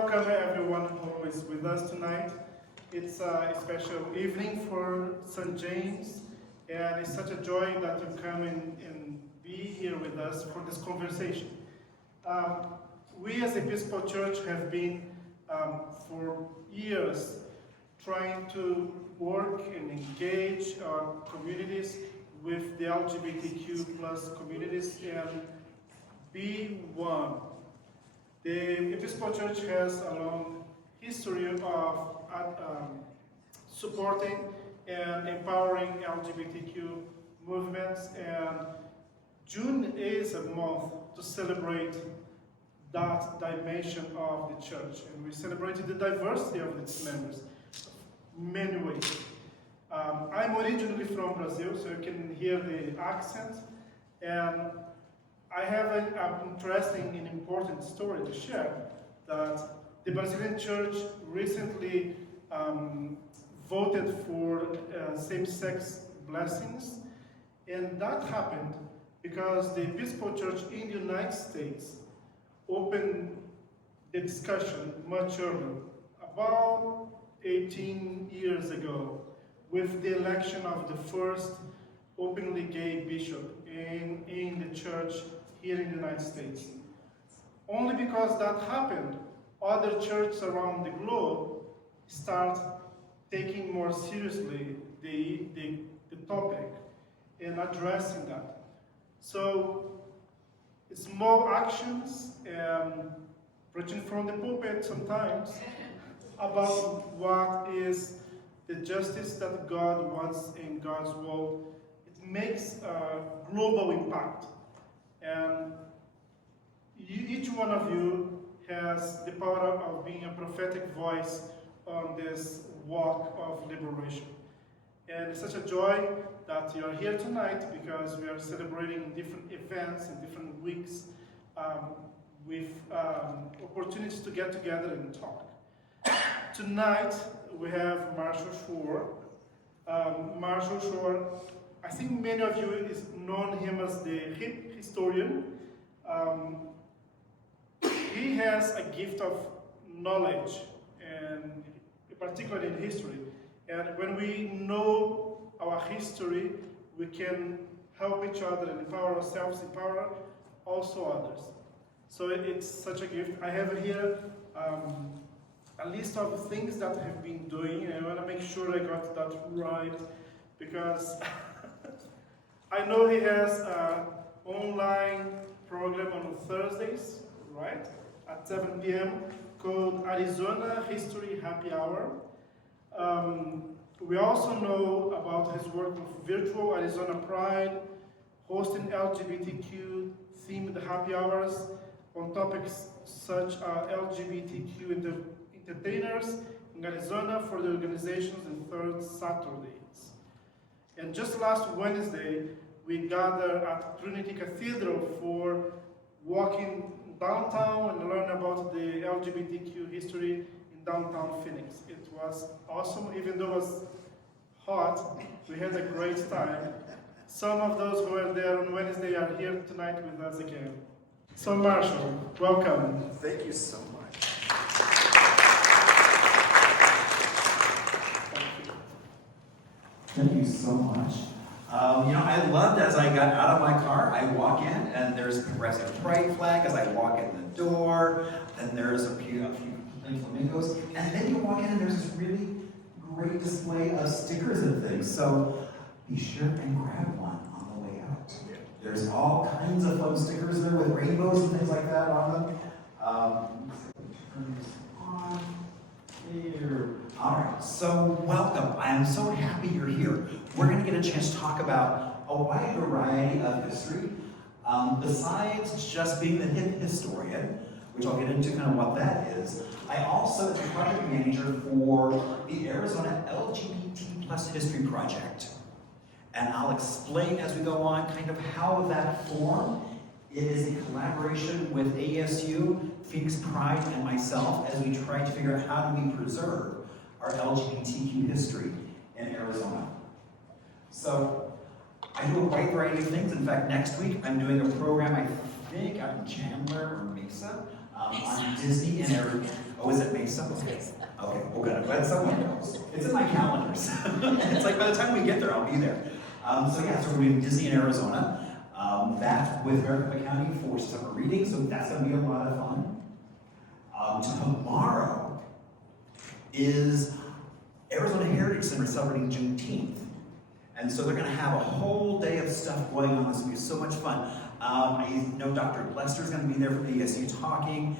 welcome everyone who is with us tonight. It's a special evening for St. James, and it's such a joy that you come and be here with us for this conversation. We as Episcopal Church have been for years trying to work and engage our communities with the LGBTQ plus communities and be one. The Episcopal Church has a long history of supporting and empowering LGBTQ movements, and June is a month to celebrate that dimension of the church, and we celebrated the diversity of its members in many ways. I'm originally from Brazil, so you can hear the accent, and I have an interesting and important story to share, that the Brazilian church recently voted for same-sex blessings, and that happened because the Episcopal Church in the United States opened the discussion much earlier, about 18 years ago, with the election of the first openly gay bishop in the church here in the United States. Only because that happened, other churches around the globe start taking more seriously the topic and addressing that. So, small actions and preaching from the pulpit sometimes about what is the justice that God wants in God's world, it makes a global impact. And each one of you has the power of being a prophetic voice on this walk of liberation. And it's such a joy that you are here tonight, because we are celebrating different events in different weeks with opportunities to get together and talk. Tonight we have Marshall Shore. Marshall Shore, I think many of you is known him as the hip historian. He has a gift of knowledge, and particularly in history. And when we know our history, we can help each other and empower ourselves, empower also others. So it's such a gift. I have here a list of things that I've been doing, and I want to make sure I got that right, because I know he has an online program on Thursdays, right, at 7 p.m. called Arizona History Happy Hour. We also know about his work with Virtual Arizona Pride, hosting LGBTQ themed happy hours on topics such as LGBTQ entertainers in Arizona for the organizations and third Saturdays. And just last Wednesday, we gathered at Trinity Cathedral for walking downtown and learn about the LGBTQ history in downtown Phoenix. It was awesome, even though it was hot, we had a great time. Some of those who were there on Wednesday are here tonight with us again. So Marshall, welcome. Thank you so much. Thank you so much. I loved as I got out of my car, I walk in and there's a progressive pride flag as I walk in the door, and there's a few flamingos, and then you walk in and there's this really great display of stickers and things. So be sure and grab one on the way out. There's all kinds of fun stickers there with rainbows and things like that on them. Turn this on here. All right, so welcome. I am so happy you're here. We're going to get a chance to talk about a wide variety of history. Besides just being the hip historian, which I'll get into kind of what that is, I also am the project manager for the Arizona LGBT plus History Project. And I'll explain as we go on kind of how that formed. It is a collaboration with ASU, Phoenix Pride, and myself as we try to figure out how do we preserve our LGBTQ history in Arizona. So I do a wide variety of things. In fact, next week I'm doing a program, I think, out in Chandler or Mesa, on Disney and Oh, is it Mesa? Okay, okay, well, good. I'm glad someone knows. It's in my calendars. It's like by the time we get there, I'll be there. So yeah, so we're doing Disney in Arizona. That with Maricopa County for summer reading, so that's going to be a lot of fun. Tomorrow is Arizona Heritage Center celebrating Juneteenth. And so they're going to have a whole day of stuff going on. This will be so much fun. I know Dr. Lester is going to be there from ASU talking.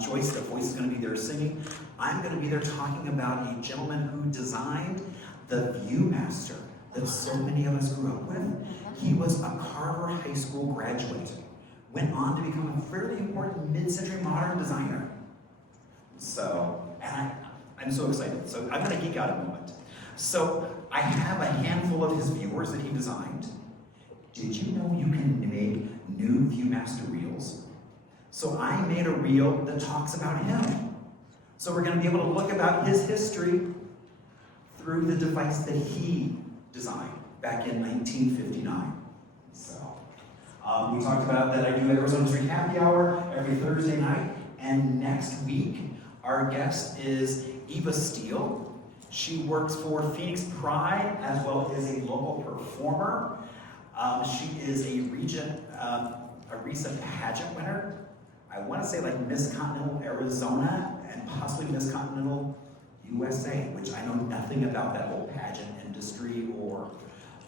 Joyce, the voice, is going to be there singing. I'm going to be there talking about a gentleman who designed the Viewmaster that so many of us grew up with. He was a Carver High School graduate. Went on to become a fairly important mid-century modern designer. So, and I'm so excited. So I'm going to geek out a moment. So I have a handful of his viewers that he designed. Did you know you can make new Viewmaster reels? So I made a reel that talks about him. So we're going to be able to look about his history through the device that he designed back in 1959. So we talked about that I do Arizona Street Happy Hour every Thursday night. And next week, our guest is Eva Steele. She works for Phoenix Pride as well as a local performer. She is a recent pageant winner. I want to say like Miss Continental Arizona and possibly Miss Continental USA, which I know nothing about that whole pageant industry or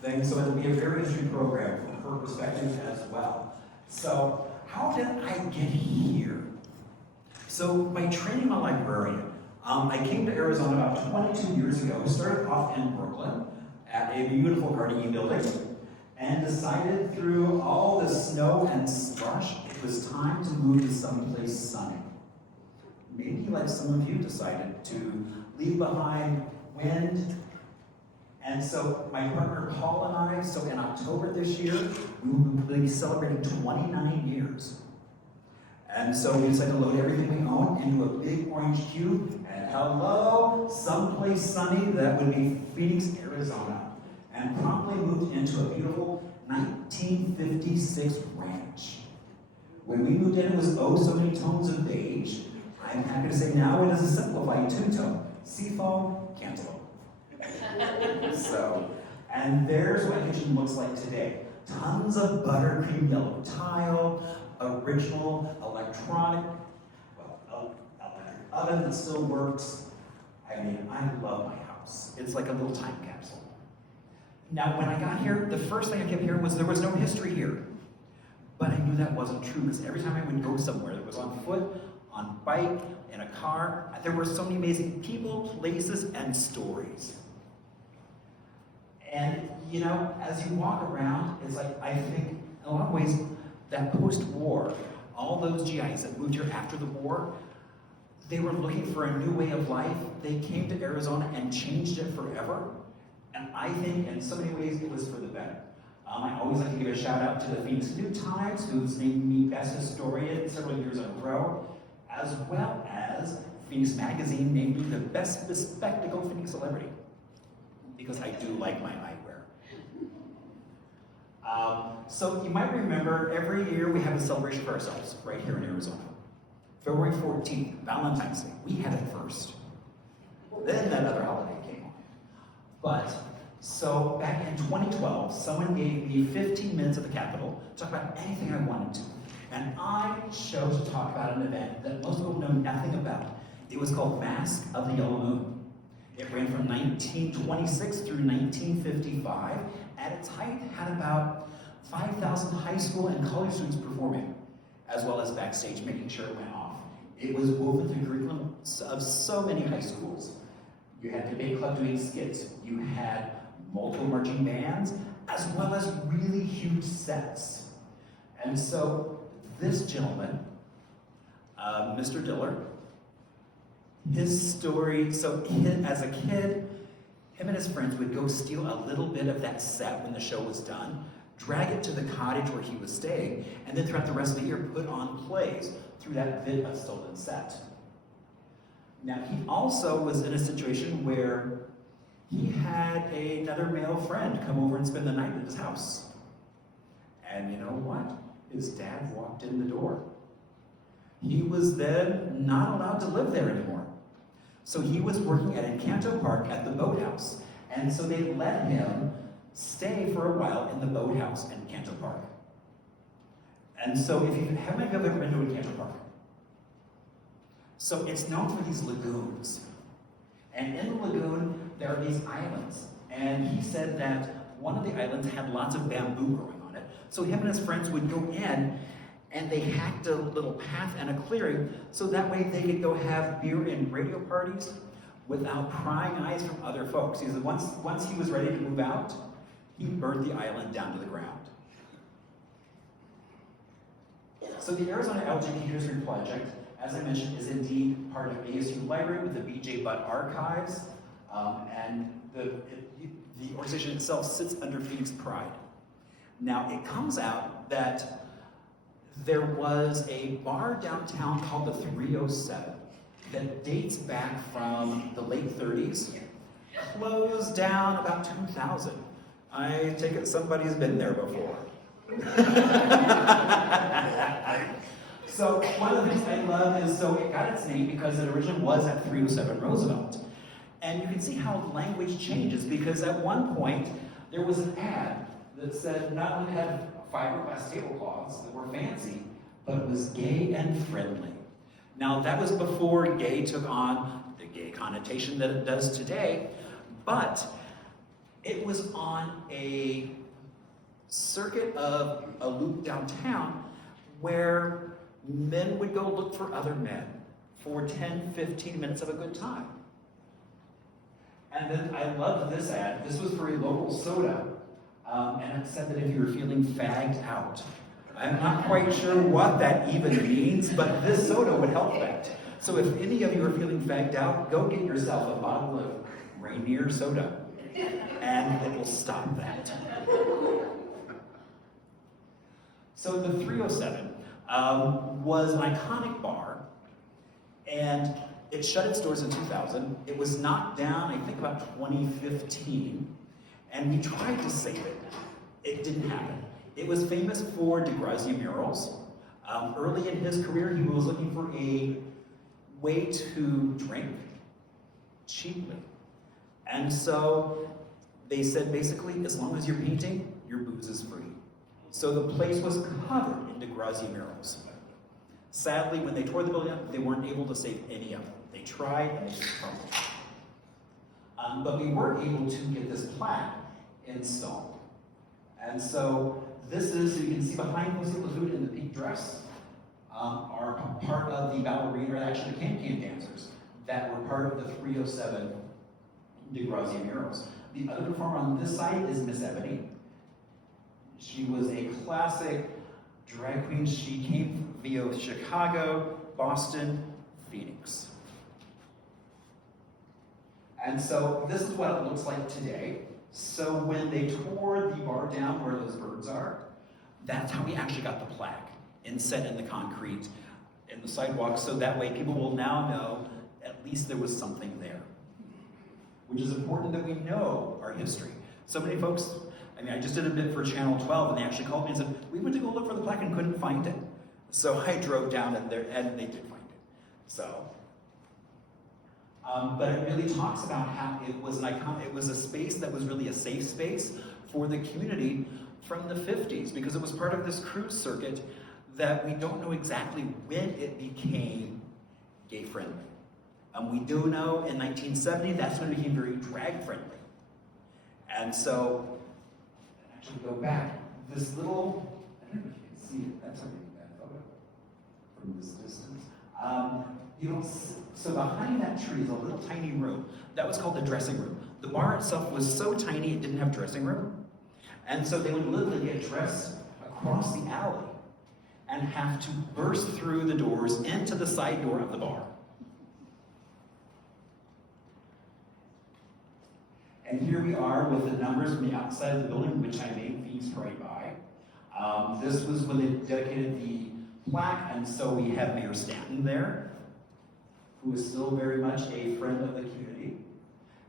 thing. So it'll be a very interesting program from her perspective as well. So how did I get here? So by training, I'm a librarian. I came to Arizona about 22 years ago. Started off in Brooklyn at a beautiful Carnegie building and decided through all the snow and slush, it was time to move to someplace sunny. Maybe like some of you decided to leave behind wind. And so my partner Paul and I, so in October this year, we will be celebrating 29 years. And so we decided to load everything we own into a big orange cube, and hello, someplace sunny, that would be Phoenix, Arizona. And promptly moved into a beautiful 1956 ranch. When we moved in, it was oh so many tones of beige. I'm happy to say now it is a simplified two-tone, seafoam, cantaloupe. So, and there's what the kitchen looks like today. Tons of buttercream yellow tile, original electronic, electric oven that still works. I mean, I love my house. It's like a little time capsule. Now, when I got here, the first thing I kept hearing was there was no history here. But I knew that wasn't true because every time I would go somewhere, it was on foot, on bike, in a car, there were so many amazing people, places, and stories. And, you know, as you walk around, it's like, I think, in a lot of ways, that post-war, all those GIs that moved here after the war, they were looking for a new way of life. They came to Arizona and changed it forever. And I think, in so many ways, it was for the better. I always like to give a shout out to the Phoenix New Times, who's named me Best Historian several years in a row, as well as Phoenix Magazine named me the Best Bespectacled Phoenix Celebrity, because I do like my eyewear. So you might remember every year we have a celebration for ourselves right here in Arizona. February 14th, Valentine's Day. We had it first. Then that other holiday came on. But, so back in 2012, someone gave me 15 minutes at the Capitol to talk about anything I wanted to. And I chose to talk about an event that most people know nothing about. It was called Mask of the Yellow Moon. It ran from 1926 through 1955. At its height, it had about 5,000 high school and college students performing, as well as backstage making sure it went off. It was woven through curriculum of so many high schools. You had debate club doing skits. You had multiple marching bands, as well as really huge sets. And so this gentleman, Mr. Diller, his story, so as a kid, him and his friends would go steal a little bit of that set when the show was done, drag it to the cottage where he was staying, and then throughout the rest of the year put on plays through that bit of stolen set. Now, he also was in a situation where he had another male friend come over and spend the night at his house. And you know what? His dad walked in the door. He was then not allowed to live there anymore. So he was working at Encanto Park at the boathouse. And so they let him stay for a while in the boathouse in Encanto Park. And so how many of you have ever been to Encanto Park? So it's known for these lagoons. And in the lagoon, there are these islands. And he said that one of the islands had lots of bamboo growing on it. So him and his friends would go in, and they hacked a little path and a clearing, so that way they could go have beer and radio parties without prying eyes from other folks. He said once he was ready to move out, he burned the island down to the ground. So the Arizona LGBT History Project, as I mentioned, is indeed part of ASU Library with the B.J. Butt Archives, and the organization itself sits under Phoenix Pride. Now, it comes out that there was a bar downtown called the 307 that dates back from the late 30s, closed down about 2000. I take it somebody's been there before. So one of the things I love is, so it got its name because it originally was at 307 Roosevelt. And you can see how language changes, because at one point there was an ad that said not only had fiberglass tablecloths that were fancy, but it was gay and friendly. Now that was before gay took on the gay connotation that it does today, but it was on a circuit of a loop downtown where men would go look for other men for 10, 15 minutes of a good time. And then I loved this ad. This was for a local soda, and it said that if you were feeling fagged out. I'm not quite sure what that even means, but this soda would help that. So if any of you are feeling fagged out, go get yourself a bottle of Rainier soda, and it will stop that. So the 307 was an iconic bar, and it shut its doors in 2000. It was knocked down, I think, about 2015, and we tried to save it. It didn't happen. It was famous for DeGrazia murals. Early in his career, he was looking for a way to drink cheaply. And so they said, basically, as long as you're painting, your booze is free. So the place was covered in DeGrazia murals. Sadly, when they tore the building up, they weren't able to save any of them. They tried, and they just crumbled. But we were able to get this plaque installed. And so this is, so you can see behind Lucy LaHood in the pink dress, are part of the ballerina, or actually the can-can dancers, that were part of the 307 DeGrazia murals. The other performer on this side is Miss Ebony. She was a classic drag queen. She came via Chicago, Boston, Phoenix. And so this is what it looks like today. So when they tore the bar down where those birds are, that's how we actually got the plaque inset in the concrete in the sidewalk, so that way people will now know at least there was something there. Which is important that we know our history. So many folks, I just did a bit for Channel 12, and they actually called me and said, we went to go look for the plaque and couldn't find it. So I drove down there, and they did find it. So, but it really talks about how it was it was a space that was really a safe space for the community from the 50s, because it was part of this cruise circuit that we don't know exactly when it became gay friendly. We do know in 1970, that's when it became very drag friendly. And so, actually go back, this little, I don't know if you can see it, that's a really bad photo from this distance. So behind that tree is a little tiny room. That was called the dressing room. The bar itself was so tiny it didn't have dressing room. And so they would literally get dressed across the alley and have to burst through the doors into the side door of the bar. And here we are with the numbers from the outside of the building, which I named Phoenix Pride by. This was when they dedicated the plaque, and so we have Mayor Stanton there, who is still very much a friend of the community.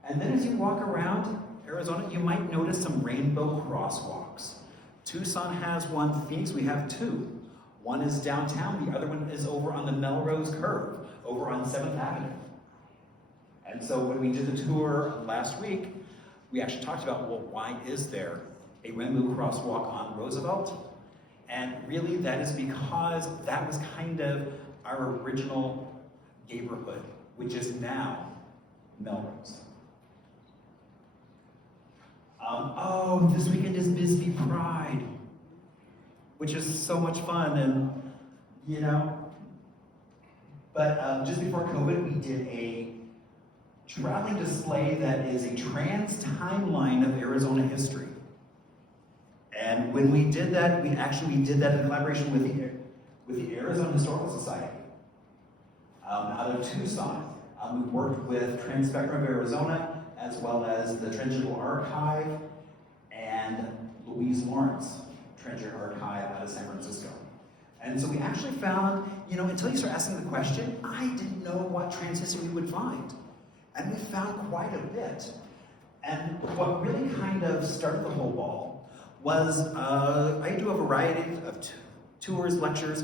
And then as you walk around Arizona, you might notice some rainbow crosswalks. Tucson has one, Phoenix we have two. One is downtown, the other one is over on the Melrose Curve, over on 7th Avenue. And so when we did the tour last week, we actually talked about, well, why is there a rainbow crosswalk on Roosevelt? And really that is because that was kind of our original neighborhood, which is now Melrose. Oh, this weekend is Bisbee Pride, which is so much fun, and you know. But just before COVID, we did a traveling display that is a trans timeline of Arizona history. And when we did that, we did that in collaboration with the Arizona Historical Society out of Tucson. We worked with Trans-Spectrum of Arizona, as well as the Trenchant Archive and Louise Lawrence Trenchant Archive out of San Francisco. And so we actually found, until you start asking the question, I didn't know what trans history we would find. And we found quite a bit. And what really kind of started the whole ball was I do a variety of tours, lectures.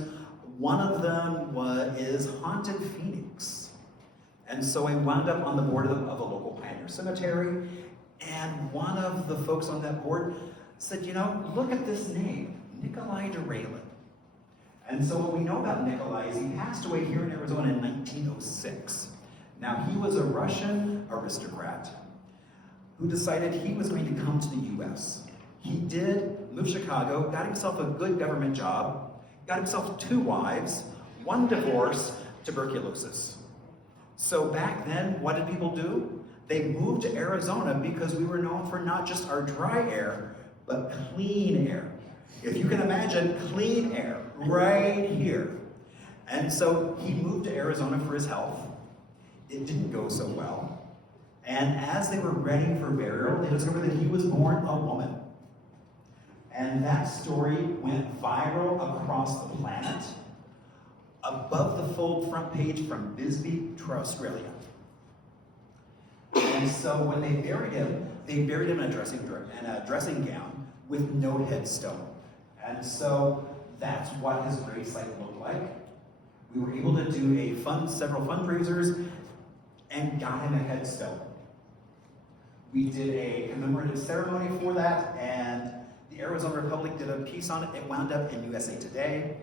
One of them is Haunted Phoenix. And so I wound up on the board of a local pioneer cemetery, and one of the folks on that board said, look at this name, Nikolai DeRaylen. And so what we know about Nikolai is he passed away here in Arizona in 1906. Now he was a Russian aristocrat who decided he was going to come to the US. He did move to Chicago, got himself a good government job, got himself 2 wives, 1 divorce, tuberculosis. So back then, what did people do? They moved to Arizona because we were known for not just our dry air, but clean air. If you can imagine clean air right here. And so he moved to Arizona for his health. It didn't go so well. And as they were ready for burial, they discovered that he was born a woman. And that story went viral across the planet, above the fold front page from Bisbee to Australia. And so when they buried him in a dressing gown with no headstone. And so that's what his gravesite looked like. We were able to do several fundraisers and got him a headstone. We did a commemorative ceremony for that, and the Arizona Republic did a piece on it. It wound up in USA Today.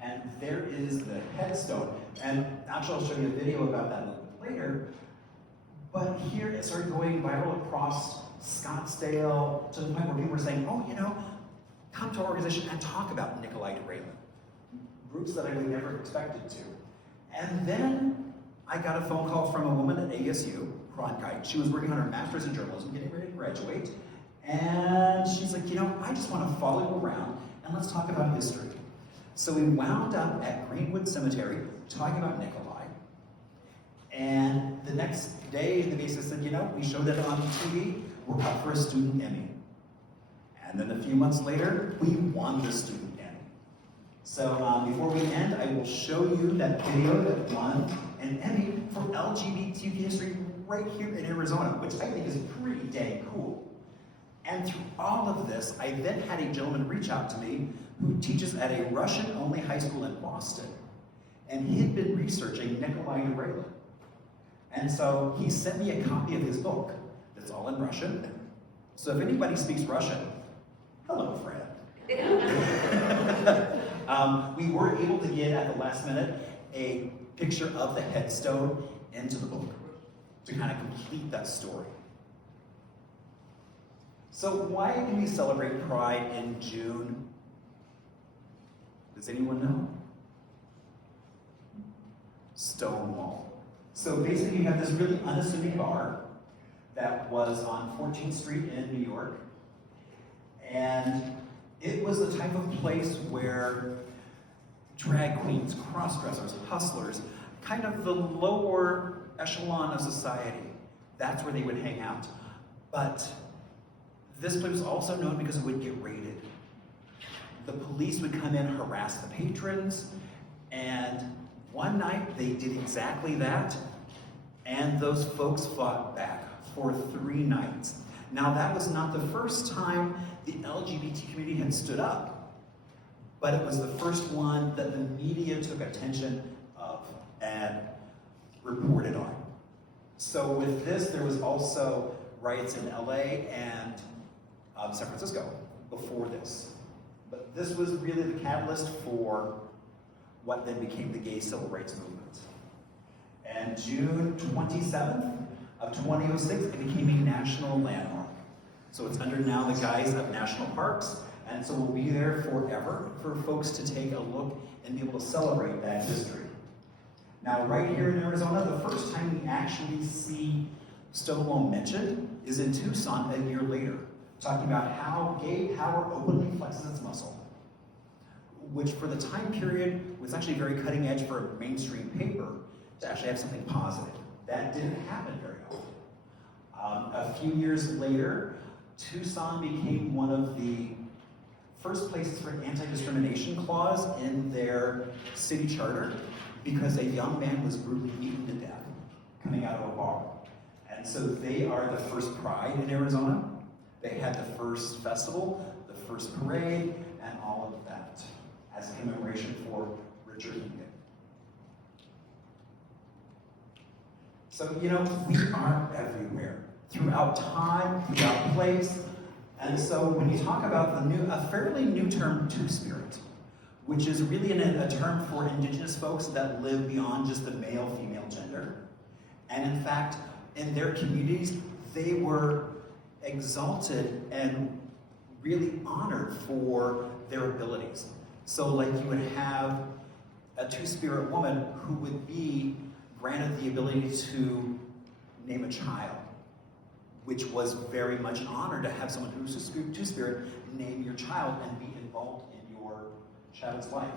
And there is the headstone. And actually, I'll show you a video about that a little bit later. But here it started going viral across Scottsdale to the point where people were saying, come to our organization and talk about Nikolai DeRaylen. Groups that I would never have expected to. And then I got a phone call from a woman at ASU, Cronkite. She was working on her master's in journalism, getting ready to graduate. And she's like, I just want to follow you around and let's talk about history. So we wound up at Greenwood Cemetery talking about Nikolai. And the next day, the basis said, we showed it on TV. We're up for a student Emmy. And then a few months later, we won the student Emmy. So before we end, I will show you that video that won an Emmy for LGBTQ history right here in Arizona, which I think is pretty dang cool. And through all of this, I then had a gentleman reach out to me who teaches at a Russian-only high school in Boston. And he had been researching Nikolai DeRaylen. And so he sent me a copy of his book that's all in Russian. So if anybody speaks Russian, hello, friend. We were able to get, at the last minute, a picture of the headstone into the book to kind of complete that story. So why do we celebrate Pride in June? Does anyone know? Stonewall. So basically you have this really unassuming bar that was on 14th Street in New York. And it was the type of place where drag queens, cross-dressers, hustlers, kind of the lower echelon of society, that's where they would hang out. But this place was also known because it would get raided. The police would come in, harass the patrons, and one night they did exactly that, and those folks fought back for 3 nights. Now that was not the first time the LGBT community had stood up, but it was the first one that the media took attention of and reported on. So with this, there was also riots in LA and San Francisco before this. But this was really the catalyst for what then became the gay civil rights movement. And June 27th of 2006, it became a national landmark. So it's under now the guise of national parks, and so we'll be there forever for folks to take a look and be able to celebrate that history. Now, right here in Arizona, the first time we actually see Stonewall mentioned is in Tucson a year later, talking about how gay power openly flexes its muscle, which for the time period was actually very cutting edge for a mainstream paper to actually have something positive. That didn't happen very often. A few years later, Tucson became one of the first places for an anti-discrimination clause in their city charter because a young man was brutally beaten to death coming out of a bar. And so they are the first pride in Arizona. They had the first festival, the first parade, and all of that as a commemoration for Richard Hinckley. So, we are everywhere, throughout time, throughout place. And so when you talk about a fairly new term, Two-Spirit, which is really a term for indigenous folks that live beyond just the male-female gender. And in fact, in their communities, they were exalted and really honored for their abilities. So like you would have a Two-Spirit woman who would be granted the ability to name a child, which was very much an honor to have someone who's a Two-Spirit name your child and be involved in your child's life.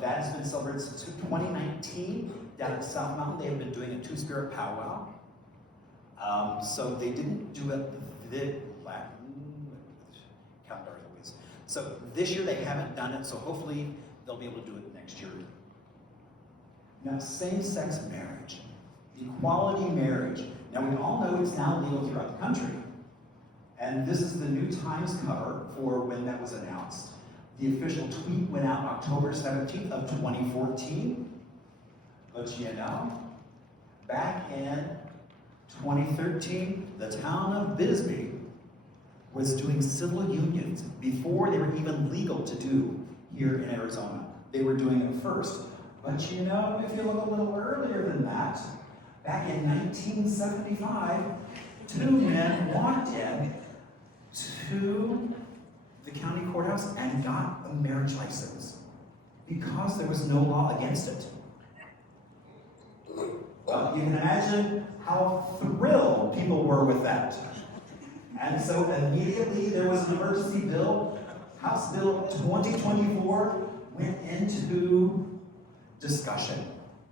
That has been celebrated since 2019 down at South Mountain. They have been doing a Two-Spirit powwow. So they didn't do it calendar always. So this year they haven't done it, so hopefully they'll be able to do it next year. Now, same-sex marriage, equality marriage. Now, we all know it's now legal throughout the country. And this is the New Times cover for when that was announced. The official tweet went out October 17th of 2014. But back in 2013, the town of Bisbee was doing civil unions before they were even legal to do here in Arizona. They were doing it first. But if you look a little earlier than that, back in 1975, two men walked in to the county courthouse and got a marriage license because there was no law against it. Well, you can imagine how thrilled people were with that. And so immediately there was an emergency bill. House Bill 2024 went into discussion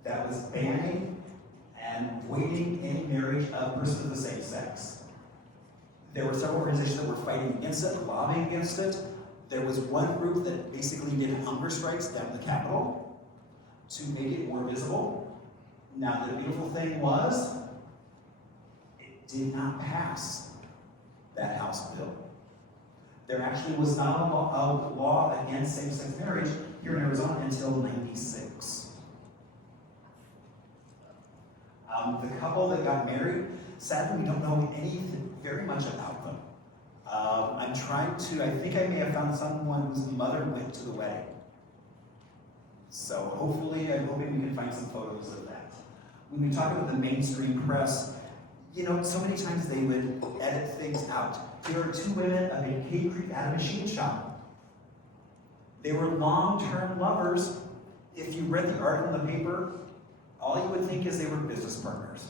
that was banning and voiding any marriage of persons of the same sex. There were several organizations that were fighting against it, lobbying against it. There was one group that basically did hunger strikes down at the Capitol to make it more visible. Now, the beautiful thing was, it did not pass that House bill. There actually was not a law against same-sex marriage here in Arizona until '96. The couple that got married, sadly, we don't know anything very much about them. I think I may have found someone whose mother went to the wedding. So hopefully, I'm hoping we can find some photos of that. When we talk about the mainstream press, so many times they would edit things out. There were two women up in Cave Creek at a machine shop. They were long-term lovers. If you read the article in the paper, all you would think is they were business partners.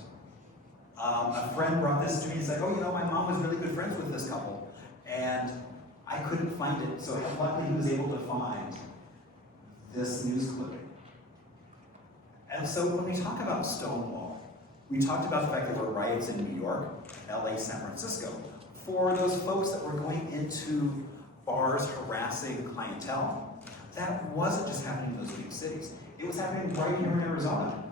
A friend brought this to me and said, my mom was really good friends with this couple. And I couldn't find it, so luckily he was able to find this news clipping. And so when we talk about Stonewall, we talked about the fact that there were riots in New York, LA, San Francisco. For those folks that were going into bars harassing clientele, that wasn't just happening in those big cities. It was happening right here in Arizona.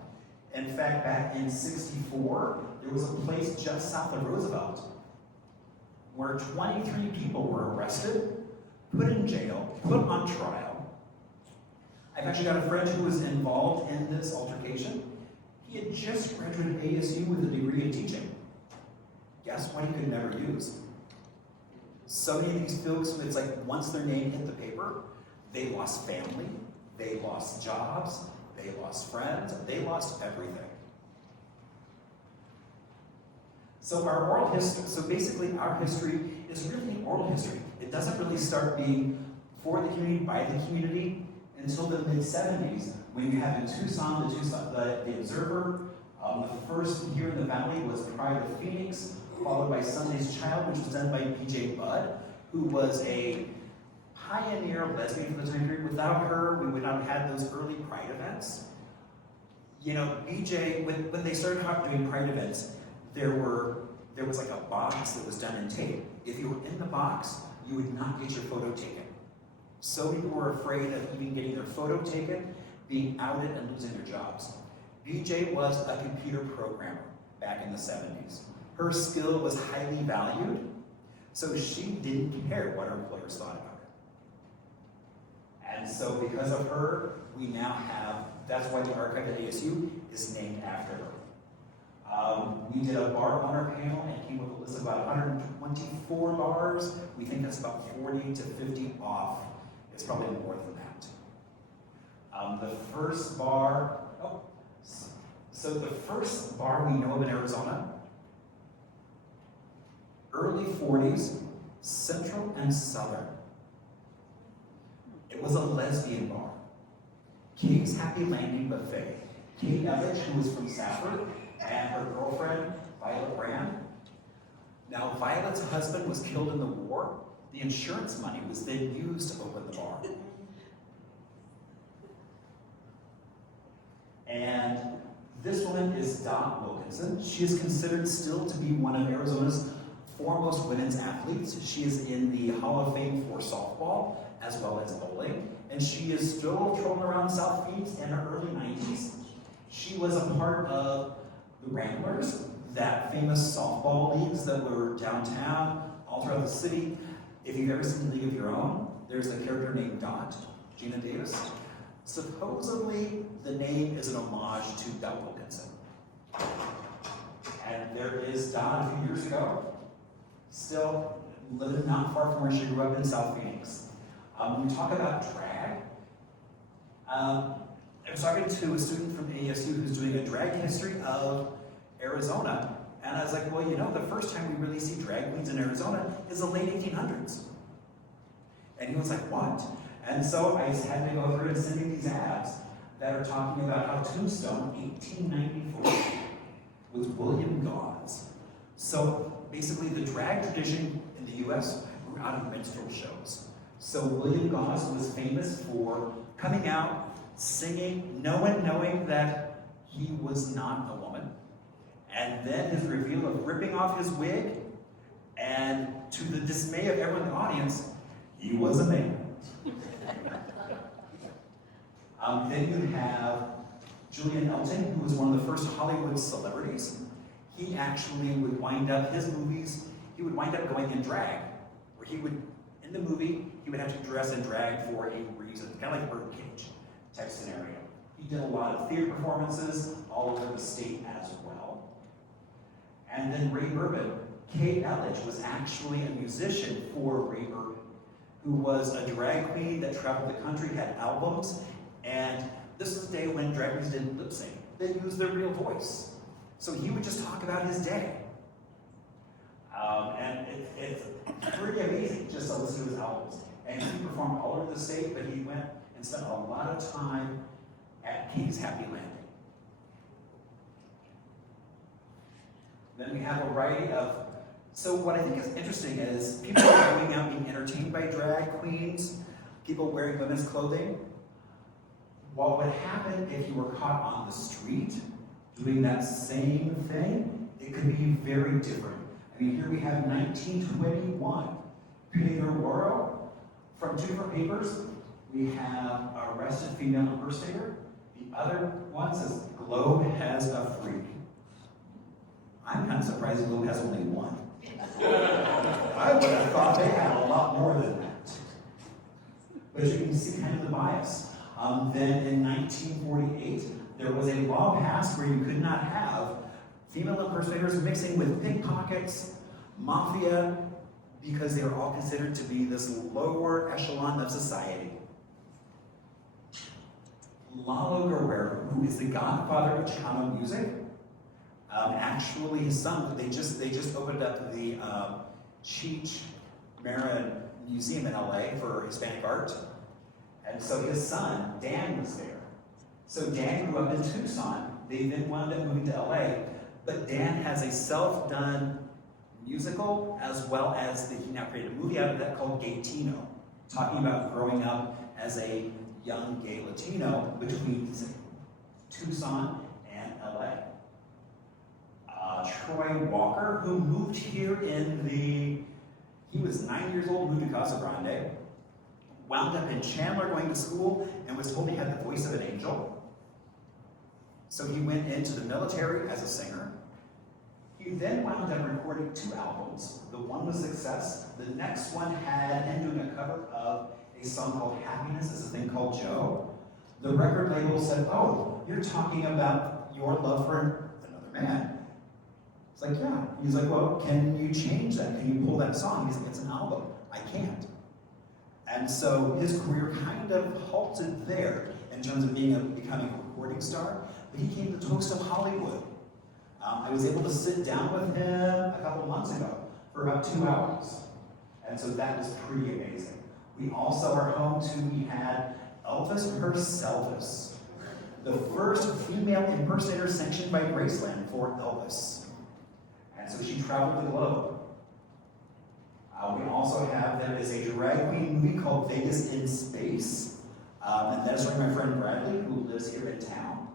In fact, back in '64, there was a place just south of Roosevelt where 23 people were arrested, put in jail, put on trial, I've actually got a friend who was involved in this altercation. He had just graduated ASU with a degree in teaching. Guess what he could never use? So many of these folks, it's like once their name hit the paper, they lost family, they lost jobs, they lost friends, they lost everything. So our oral history, so basically our history is really oral history. It doesn't really start being for the community, by the community, until the mid-70s, when you have in Tucson, the Observer. The first here in the Valley was Pride of Phoenix, followed by Sunday's Child, which was done by B.J. Budd, who was a pioneer lesbian for the time period. Without her, we would not have had those early Pride events. You know, BJ, when they started doing Pride events, there was like a box that was done in tape. If you were in the box, you would not get your photo taken. So people were afraid of even getting their photo taken, being outed, and losing their jobs. BJ was a computer programmer back in the 70s. Her skill was highly valued, so she didn't care what her employers thought about it. And so because of her, we now have, that's why the archive at ASU is named after her. We did a bar owner panel and came up with a list of about 124 bars. We think that's about 40 to 50 off. It's probably more than that. The first bar, so the first bar we know of in Arizona, early 40s, Central and Southern. It was a lesbian bar. Kate's Happy Landing Buffet. Kate Elledge, who was from Safford, and her girlfriend, Violet Brand. Now, Violet's husband was killed in the war. The insurance money was then used to open the bar. And this woman is Dot Wilkinson. She is considered still to be one of Arizona's foremost women's athletes. She is in the Hall of Fame for softball, as well as bowling. And she is still trolling around South Phoenix in her early 90s. She was a part of the Ramblers, that famous softball leagues that were downtown, all throughout the city. If you've ever seen League of Your Own, there's a character named Dot, Gina Davis. Supposedly, the name is an homage to Dot Wilkinson. And there is Dot a few years ago, still living not far from where she grew up in South Phoenix. When we talk about drag, I was talking to a student from ASU who's doing a drag history of Arizona, and I was like, well, you know, the first time we really see drag queens in Arizona is the late 1800s. And he was like, what? And so I just had to go through and send me these ads that are talking about how Tombstone, 1894, was William Gauze. So basically the drag tradition in the US grew out of minstrel shows. So William Gauze was famous for coming out, singing, knowing that he was not a woman. And then his reveal of ripping off his wig, and to the dismay of everyone in the audience, he was a man. Then you have Julian Elton, who was one of the first Hollywood celebrities. He actually would wind up, his movies, he would wind up going in drag, where he would, in the movie, he would have to dress in drag for a reason, kind of like Birdcage type scenario. He did a lot of theater performances all over the state as well. And then Ray Urban, Kate Elledge was actually a musician for Ray Urban, who was a drag queen that traveled the country, had albums, and this was the day when drag queens didn't lip sync. They used their real voice. So he would just talk about his day. And it's pretty amazing just to listen to his albums. And he performed all over the state, but he went and spent a lot of time at Kate's Happy Landing. Then we have a variety of, so what I think is interesting is people are going out being entertained by drag queens, people wearing women's clothing. What would happen if you were caught on the street doing that same thing? It could be very different. I mean, here we have 1921, Pedro Waro. From two different papers, we have arrested female impersonator. The other one says, Globe has a freak. I'm kind of surprised Globe has only one. I would have thought they had a lot more than that. But as you can see, kind of the bias. Then in 1948, there was a law passed where you could not have female impersonators mixing with pickpockets, mafia, because they were all considered to be this lower echelon of society. Lalo Guerrero, who is the godfather of Chicano music, actually his son, they just opened up the Cheech Marin Museum in LA for Hispanic art. And so his son, Dan, was there. So Dan grew up in Tucson. They then wound up moving to LA, but Dan has a self-done musical as well as he now created a movie out of that called Gaytino, talking about growing up as a young gay Latino between Tucson and LA. Troy Walker, who moved here he was 9 years old, moved to Casa Grande, wound up in Chandler going to school, and was told he had the voice of an angel. So he went into the military as a singer. He then wound up recording 2 albums. The one was Success. The next one had him doing a cover of a song called Happiness. It's a thing called Joe. The record label said, "Oh, you're talking about your love for another man." It's like, yeah. He's like, "Well, can you change that? Can you pull that song?" He's like, "It's an album. I can't." And so his career kind of halted there in terms of becoming a recording star, but he came to Toast of Hollywood. I was able to sit down with him a couple months ago for about 2 hours. And so that was pretty amazing. We also are home to, we had Elvis herself, the first female impersonator sanctioned by Graceland for Elvis. And so she traveled the globe. We also have, there is a drag queen movie called Vegas in Space. And that is from my friend Bradley, who lives here in town.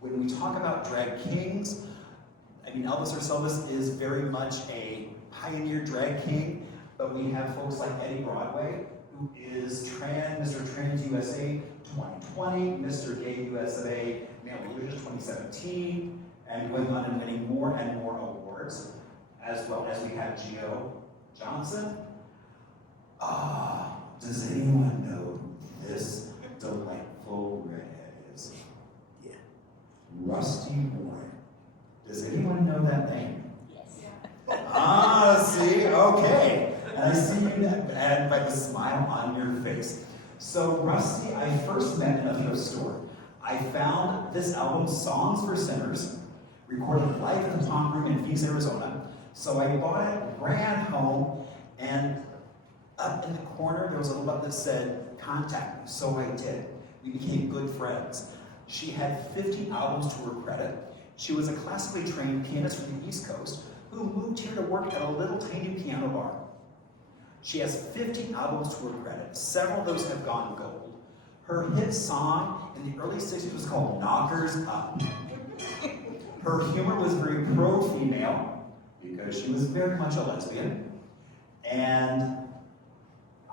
When we talk about drag kings, I mean, Elvis Herselvis is very much a pioneer drag king, but we have folks like Eddie Broadway, who is Mr. Trans USA 2020, Mr. Gay USA Male Religious 2017, and going on and winning more and more awards, as well as we have Gio Johnson. Does anyone know who this delightful redhead is? Yeah. Rusty Warren. Does anyone know that name? Yes. See, okay. And I see you, and by the smile on your face. So Rusty, I first met in a thrift store. I found this album, Songs for Sinners, recorded live in the Palm Room in Phoenix, Arizona. So I bought it, ran home, and up in the corner, there was a little button that said, "Contact me." So I did. We became good friends. She had 50 albums to her credit. She was a classically trained pianist from the East Coast who moved here to work at a little tiny piano bar. She has 50 albums to her credit. Several of those have gone gold. Her hit song in the early 60s was called "Knockers Up." Her humor was very pro-female because she was very much a lesbian. And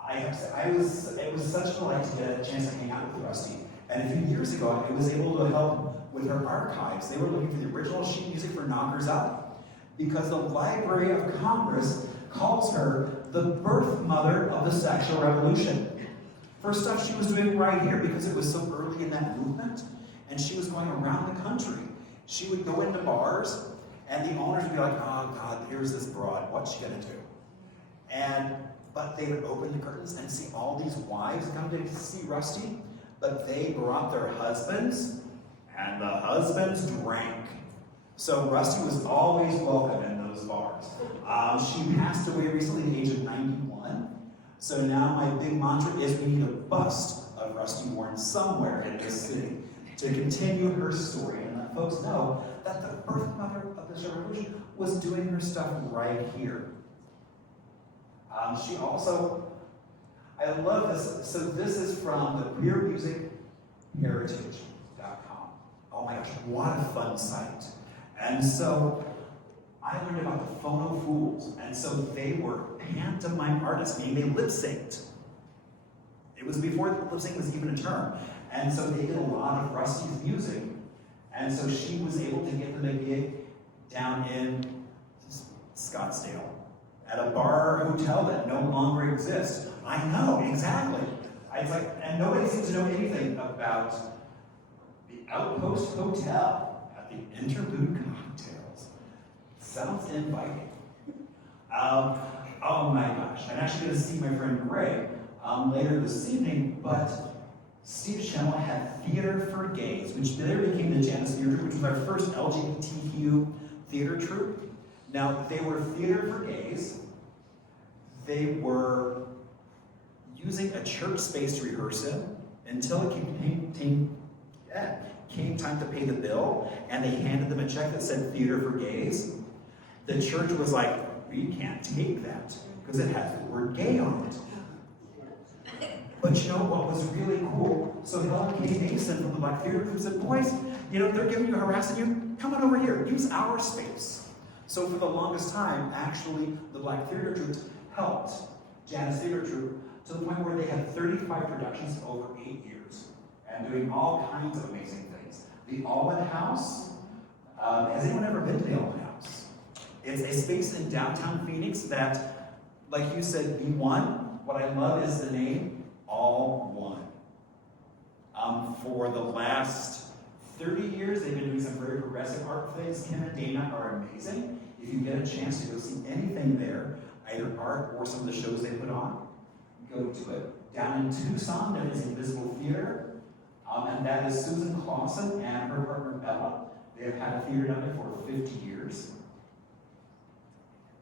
it was such a delight to get a chance to hang out with Rusty. And a few years ago, I was able to help with her archives. They were looking for the original sheet music for Knockers Up because the Library of Congress calls her the birth mother of the sexual revolution for stuff she was doing right here because it was so early in that movement, and she was going around the country. She would go into bars, and the owners would be like, "Oh God, here's this broad, what's she gonna do?" But they would open the curtains and see all these wives come to see Rusty, but they brought their husbands, and the husbands drank. So Rusty was always welcome in those bars. She passed away recently at the age of 91. So now my big mantra is we need a bust of Rusty Warren somewhere in this city to continue her story and let folks know that the birth mother of this revolution was doing her stuff right here. She also, I love this. So this is from the queermusicheritage.com. Oh my gosh, what a fun site. And so I learned about the Phono Fools. And so they were pantomime artists, meaning they lip synced. It was before lip sync was even a term. And so they did a lot of Rusty's music. And so she was able to get them a gig down in Scottsdale at a bar hotel that no longer exists. I know, exactly. It's like, and nobody seems to know anything about the Outpost Hotel at the Interlude Cocktails. Sounds inviting. Oh my gosh, I'm actually going to see my friend Greg later this evening, but Steve Schemmel had Theater for Gays, which later became the Janus Theater Troupe, which was our first LGBTQ theater troupe. Now, they were theater for gays. They were using a church space to rehearse in until it came time to pay the bill, and they handed them a check that said Theater for Gays. The church was like, we can't take that because it has the word gay on it. But you know what was really cool? So Helen K. Mason from the Black Theater Group said, boys, you know, they're giving you, harassing you, come on over here, use our space. So for the longest time, actually, the Black Theater Troupe helped Janus Theater Troupe to the point where they had 35 productions over 8 years and doing all kinds of amazing things. The Allman House, has anyone ever been to the Allman House? It's a space in downtown Phoenix that, like you said, B1, what I love is the name, All One. For the last 30 years, they've been doing some very progressive art things. Kim and Dana are amazing. If you get a chance to go see anything there, either art or some of the shows they put on, go to it. Down in Tucson, there is Invisible Theater, and that is Susan Clausen and her partner Bella. They have had a theater down there for 50 years.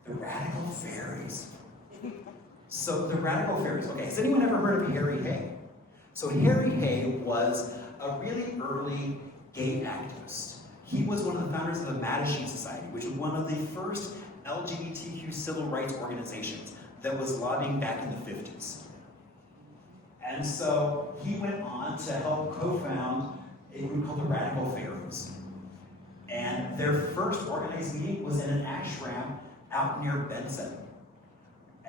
The Radical Fairies. So the Radical Fairies, okay, has anyone ever heard of Harry Hay? So Harry Hay was a really early gay activist. He was one of the founders of the Mattachine Society, which was one of the first LGBTQ civil rights organizations that was lobbying back in the 50s. And so he went on to help co-found a group called the Radical Fairies. And their first organized meeting was in an ashram out near Benson.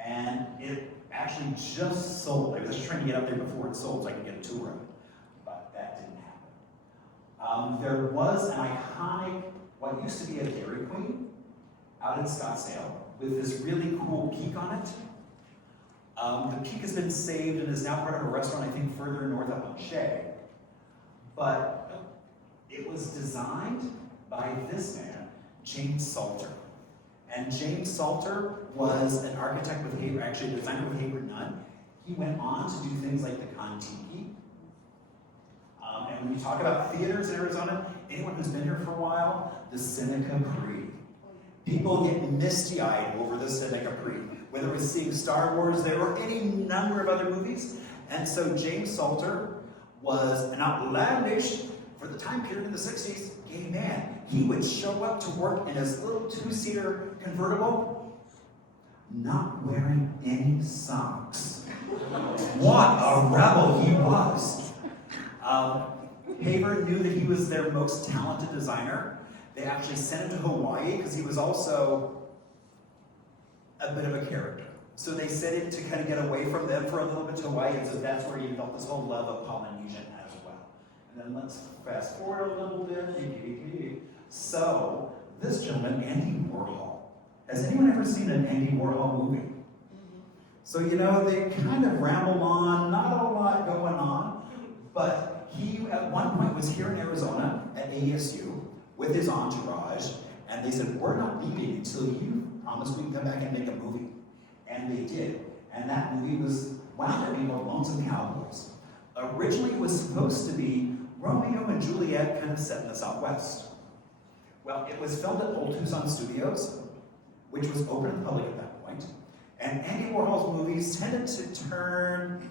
And it actually just sold. I was just trying to get up there before it sold so I could get a tour of it. But that didn't happen. There was an iconic, what used to be a Dairy Queen out in Scottsdale with this really cool peak on it. The peak has been saved and is now part of a restaurant, I think, further north up on Shea. But it was designed by this man, James Salter. And James Salter was an architect with Haber, actually a designer with Haber Nunn. He went on to do things like the Kon-Tiki. And when you talk about theaters in Arizona, anyone who's been here for a while, the Cine Capri. People get misty-eyed over the Cine Capri, whether it was seeing Star Wars there or any number of other movies. And so James Salter was an outlandish, for the time period in the 60s, gay man. He would show up to work in his little 2-seater convertible, not wearing any socks. What a rebel he was. Haber knew that he was their most talented designer. They actually sent him to Hawaii because he was also a bit of a character. So they sent him to kind of get away from them for a little bit to Hawaii, and so that's where he felt this whole love of Polynesian as well. And then let's fast forward a little bit. So, this gentleman, Andy Warhol. Has anyone ever seen an Andy Warhol movie? So, you know, they kind of ramble on, not a lot going on, but he at one point was here in Arizona at ASU with his entourage, and they said, we're not leaving until you promise we can come back and make a movie. And they did. And that movie wound up being called Lonesome Cowboys. Originally, it was supposed to be Romeo and Juliet kind of set in the Southwest. Well, it was filmed at Old Tucson Studios, which was open to the public at that point. And Andy Warhol's movies tended to turn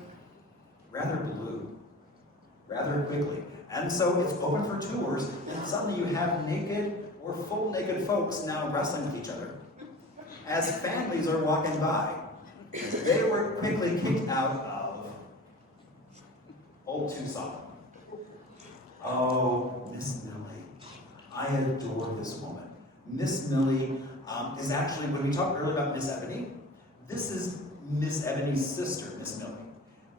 rather blue, rather quickly. And so it's open for tours, and suddenly you have naked or full naked folks now wrestling with each other as families are walking by. They were quickly kicked out of Old Tucson. Oh, Miss Millie. I adore this woman. Miss Millie is actually, when we talked earlier about Miss Ebony, this is Miss Ebony's sister, Miss Millie.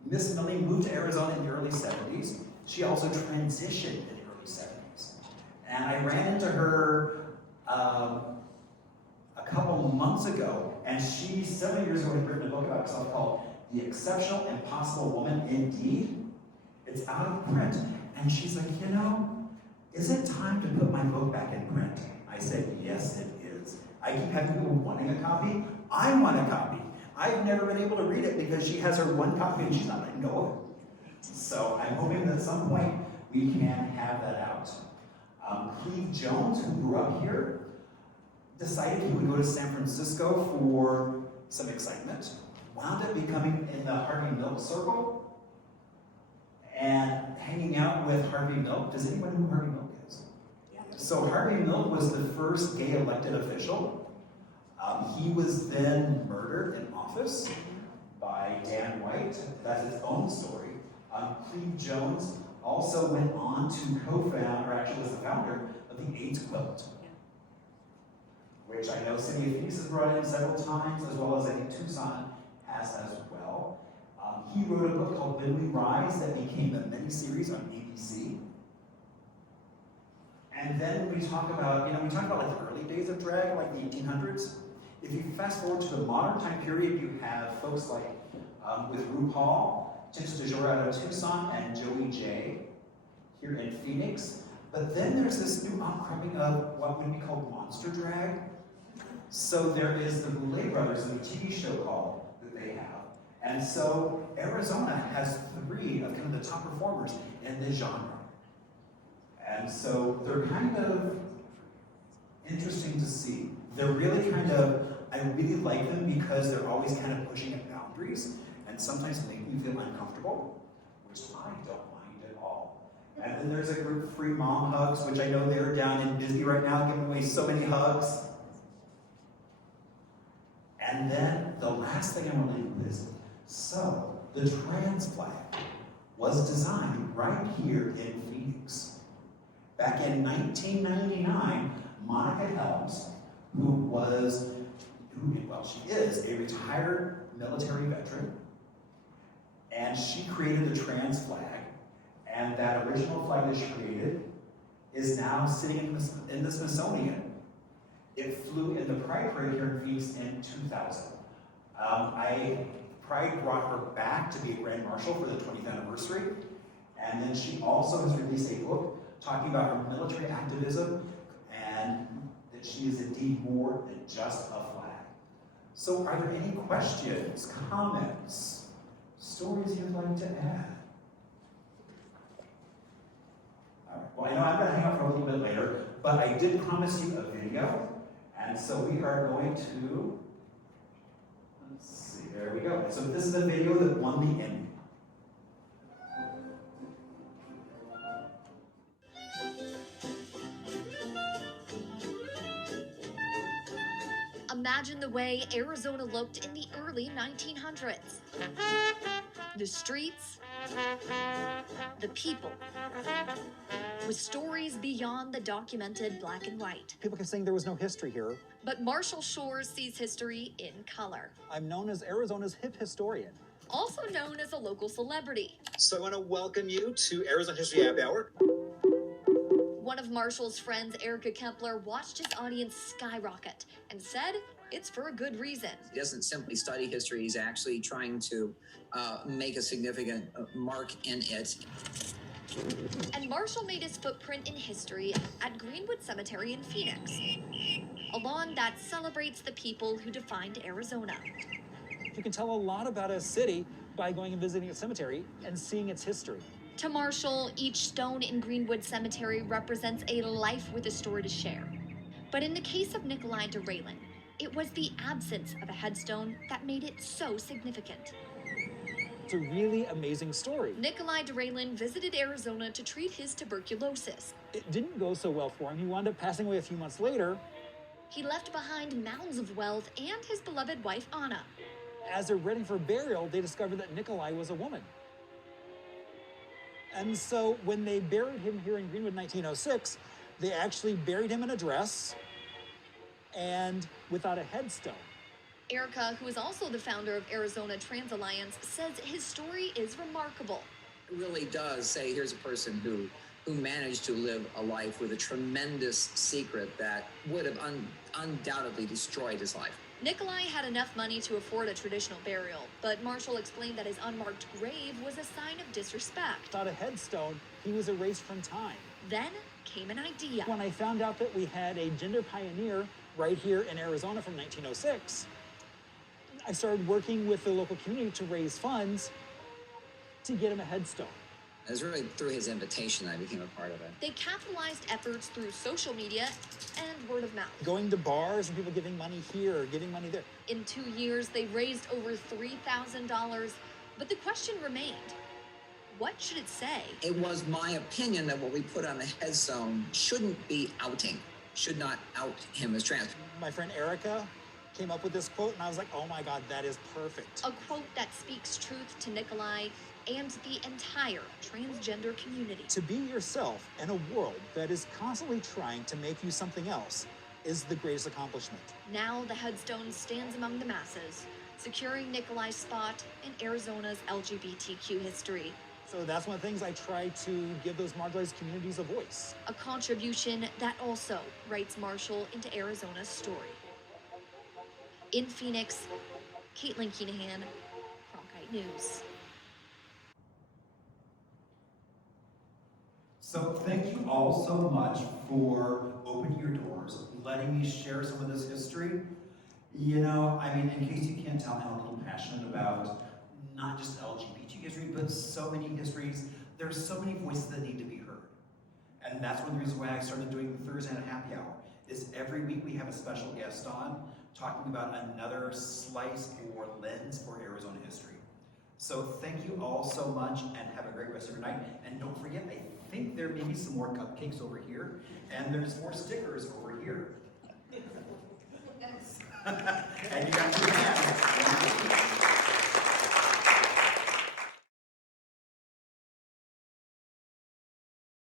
Miss Millie moved to Arizona in the early 70s. She also transitioned in the early 70s. And I ran into her a couple months ago, and she, several years ago, had written a book about herself called The Exceptional Impossible Woman Indeed. It's out of print. And she's like, you know, is it time to put my book back in print? I said, yes, it is. I keep having people wanting a copy. I want a copy. I've never been able to read it because she has her one copy and she's not letting go of it. So I'm hoping that at some point we can have that out. Cleve Jones, who grew up here, decided he would go to San Francisco for some excitement, wound up becoming in the Harvey Milk Circle and hanging out with Harvey Milk. Does anyone know who Harvey Milk is? Yeah. So Harvey Milk was the first gay elected official. He was then murdered in office by Dan White. That's his own story. Cleve Jones also went on to co-found, or actually was the founder, of the AIDS Quilt, which I know City of Phoenix has brought in several times, as well as I think Tucson has as well. He wrote a book called When We Rise that became a miniseries on ABC. And then we talk about, we talk about like the early days of drag, like the 1800s. If you fast forward to the modern time period, you have folks like, with RuPaul, Tips de Jour out of Tucson, and Joey J here in Phoenix. But then there's this new outcropping of what would be called monster drag. So there is the Boulay Brothers and the TV show called that they have. And so Arizona has 3 of kind of the top performers in this genre. And so they're kind of interesting to see. They're really kind of, I really like them because they're always kind of pushing at boundaries and sometimes make me feel uncomfortable, which I don't mind at all. And then there's a group, Free Mom Hugs, which I know they're down in Disney right now, giving away so many hugs. And then the last thing I want to leave with is, so the trans flag was designed right here in Phoenix. Back in 1999, Monica Helms, she is a retired military veteran, and she created the trans flag, and that original flag that she created is now sitting in the Smithsonian. It flew in the Pride Parade here in Phoenix in 2000. Pride brought her back to be a Grand Marshal for the 20th anniversary, and then she also has released a book talking about her military activism and that she is indeed more than just a flag. So are there any questions, comments, stories you'd like to add? All right. Well, I know I'm going to hang out for a little bit later, but I did promise you a video, and so we are going to, let's see, there we go. So this is the video that won the Emmy. Imagine the way Arizona looked in the early 1900s. The streets, the people, with stories beyond the documented black and white. People kept saying there was no history here. But Marshall Shores sees history in color. I'm known as Arizona's hip historian. Also known as a local celebrity. So I want to welcome you to Arizona History Happy Hour. One of Marshall's friends, Erica Kempler, watched his audience skyrocket and said it's for a good reason. He doesn't simply study history, he's actually trying to make a significant mark in it. And Marshall made his footprint in history at Greenwood Cemetery in Phoenix, a lawn that celebrates the people who defined Arizona. You can tell a lot about a city by going and visiting a cemetery and seeing its history. To Marshall, each stone in Greenwood Cemetery represents a life with a story to share. But in the case of Nikolai DeRaylen, it was the absence of a headstone that made it so significant. It's a really amazing story. Nikolai DeRaylen visited Arizona to treat his tuberculosis. It didn't go so well for him. He wound up passing away a few months later. He left behind mounds of wealth and his beloved wife, Anna. As they're ready for burial, they discovered that Nikolai was a woman. And so when they buried him here in Greenwood in 1906, they actually buried him in a dress and without a headstone. Erica, who is also the founder of Arizona Trans Alliance, says his story is remarkable. It really does say here's a person who managed to live a life with a tremendous secret that would have undoubtedly destroyed his life. Nikolai had enough money to afford a traditional burial, but Marshall explained that his unmarked grave was a sign of disrespect. Without a headstone, he was erased from time. Then came an idea. When I found out that we had a gender pioneer right here in Arizona from 1906, I started working with the local community to raise funds to get him a headstone. It was really through his invitation I became a part of it. They capitalized efforts through social media and word of mouth. Going to bars and people giving money here or giving money there. In 2 years, they raised over $3,000, but the question remained, what should it say? It was my opinion that what we put on the headstone shouldn't be outing, should not out him as trans. My friend Erica came up with this quote, and I was like, oh my God, that is perfect. A quote that speaks truth to Nikolai and the entire transgender community. To be yourself in a world that is constantly trying to make you something else is the greatest accomplishment. Now the headstone stands among the masses, securing Nikolai's spot in Arizona's LGBTQ history. So that's one of the things I try to give those marginalized communities a voice. A contribution that also writes Marshall into Arizona's story. In Phoenix, Caitlin Keenahan, Cronkite News. So thank you all so much for opening your doors, letting me share some of this history. You know, I mean, in case you can't tell, I'm a little passionate about not just LGBT history, but so many histories. There's so many voices that need to be heard. And that's one of the reasons why I started doing the Thursday Night Happy Hour, is every week we have a special guest on talking about another slice or lens for Arizona history. So thank you all so much and have a great rest of your night. And don't forget, I think there may be some more cupcakes over here and there's more stickers over here. And you got to